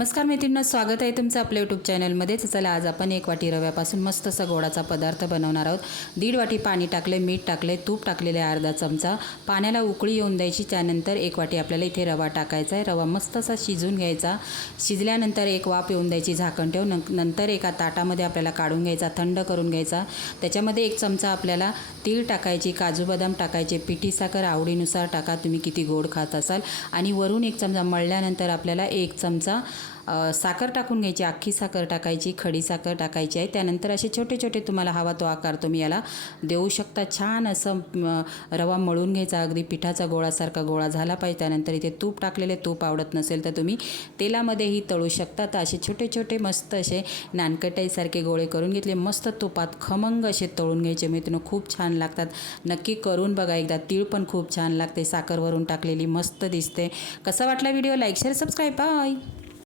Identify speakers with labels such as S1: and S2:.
S1: नमस्कार मैत्रिणींना स्वागत आहे तुमचं आपल्या यूट्यूब चॅनलमध्ये तर चला आज आपण एक वाटी रव्यापासून मस्त असा गोडाचा पदार्थ बनवणार आहोत. दीड वाटी पाणी टाकले मीठ टाकले तूप टाकलेले आहे अर्धा चमचा. पाण्याला उकळी येऊन द्यायची त्यानंतर एक वाटी आपल्याला इथे रवा टाकायचा आहे. रवा मस्त असा शिजून घ्यायचा. शिजल्यानंतर एक वाफ येऊन द्यायची झाकण ठेवून. नंतर एका ताटामध्ये आपल्याला काढून घ्यायचा थंड करून घ्यायचा. त्याच्यामध्ये एक चमचा आपल्याला तीळ टाकायची काजू बदाम टाकायचे पिठी साखर आवडीनुसार टाका. तुम्ही किती गोड खात असाल. आणि वरून एक चमचा मळल्यानंतर आपल्याला एक चमचा साखर टाकून घ्यायची अख्खी साखर टाकायची खडी साखर टाकायची आहे. त्यानंतर असे छोटे छोटे तुम्हाला हवा तो आकार तुम्ही याला देऊ शकता. छान असं रवा मळून घ्यायचा अगदी पिठाचा गोळासारखा गोळा झाला पाहिजे. त्यानंतर इथे तूप टाकलेले तूप आवडत नसेल तर तुम्ही तेलामध्येही तळू शकता. तर असे छोटे छोटे मस्त असे नानकटाईसारखे गोळे करून घेतले. मस्त तुपात खमंग असे तळून घ्यायचे. मित्रांनो खूप छान लागतात. नक्की करून बघा एकदा. तीळ पण खूप छान लागते. साखरवरून टाकलेली मस्त दिसते. कसा वाटला video? Like share subscribe. Bye!